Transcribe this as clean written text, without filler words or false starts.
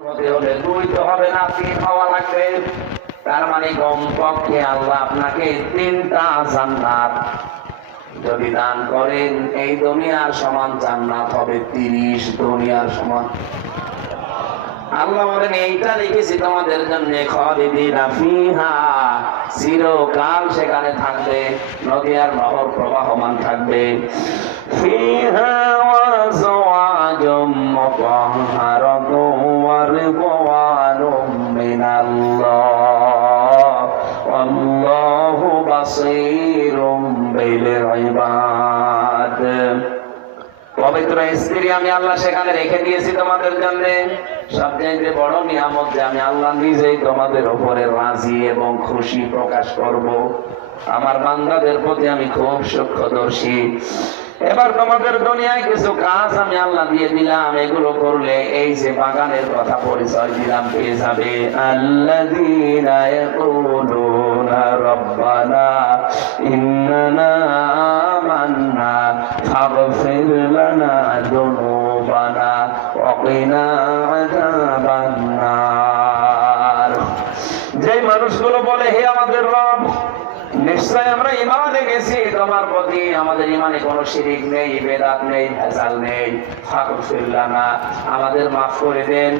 হলে দুই তো হবে না, তিন হওয়া লাগবে। তার মানে কমপক্ষে আল্লাহ আপনাকে 3টা জান্নাত যদি দান করেন, এই দুনিয়ার সমান জান্নাত হবে 30 দুনিয়ার সমান। আল্লাহ বলেন এইটা লিখেছি তোমাদের জন্য, খালিদিনা ফিহা, চিরকাল সেখানে থাকবে, নদী আর নহর প্রবাহমান থাকবে। ফিহা ওয়াজওয়াজুম মুতাহহারাতুন ওয়া রিদওয়ানুম মিনাল্লাহ ওয়াল্লাহু বাসীরুম বিল ইবাদ। পবিত্র স্ত্রী আমি আল্লাহ সেখানে রেখে দিয়েছি তোমাদের জন্য। সবচেয়ে বড় নিয়ামত যে আমি আল্লাহ নিজেই তোমাদের উপরে রাজি এবং খুশি প্রকাশ করব। আমার বান্দাদের প্রতি আমি খুব সূক্ষ্মদর্শী। এবার তোমাদের দুনিয়ায় কিছু কাজ আমি আল্লাহ দিয়ে দিলাম, এগুলো করলে এই যে বাগানের কথা পরিচয় দিলাম পেয়ে যাবে। আল্লাযীনা ইয়াকুলুনা রাব্বানা ইন্নানা আমান্না ফাগফির লানা যুনুবানা ওয়া কিনা আযাবান নার। যে মানুষগুলো বলে হে আমাদের রব, নিশ্চয় আমরা ঈমান এনেছি তোমার প্রতি, আমাদের ঈমানে কোনো শিরিক নেই, বেদাত নেই, ভেজাল নেই, ফাগফির লানা, আমাদের মাফ করে দেন।